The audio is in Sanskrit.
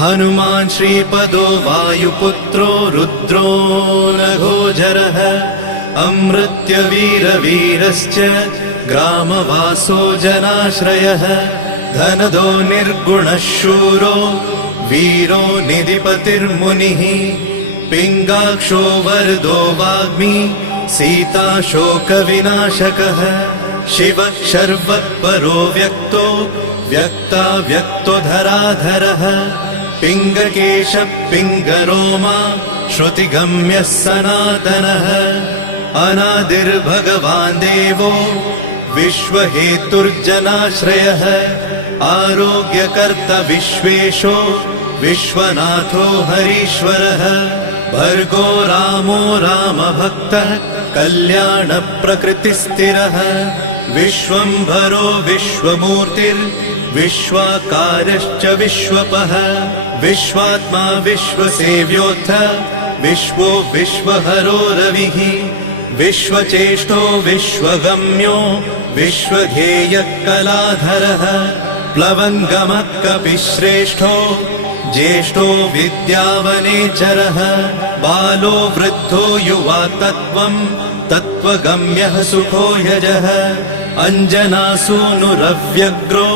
हनुमान् श्रीपदो वायुपुत्रो रुद्रो नघोजरः अमृत्यवीरवीरश्च ग्रामवासो जनाश्रयः धनदो निर्गुणः शूरो वीरो निधिपतिर्मुनिः पिङ्गाक्षो वरदो वाग्मी सीताशोकविनाशकः शिवः शर्वत्परो व्यक्तो व्यक्तो धराधरः पिङ्गकेशः पिङ्गरोमा श्रुतिगम्यः सनातनः अनादिर्भगवान् देवो विश्वहेतुर्जनाश्रयः आरोग्यकर्ता विश्वेशो विश्वनाथो हरीश्वरः भर्गो रामो रामभक्तः कल्याणप्रकृतिस्थिरः विश्वम्भरो विश्वमूर्तिर्विश्वाकारश्च विश्वपः विश्वात्मा विश्वसेव्योऽथ विश्वो विश्वहरो रविः विश्वचेष्टो विश्वगम्यो विश्वध्येयः कलाधरः प्लवङ्गमः कपिश्रेष्ठो ज्येष्ठो विद्यावनेचरः बालो वृद्धो युवा तत्त्वगम्यः सुखो यजः अञ्जनासूनुरव्यग्रो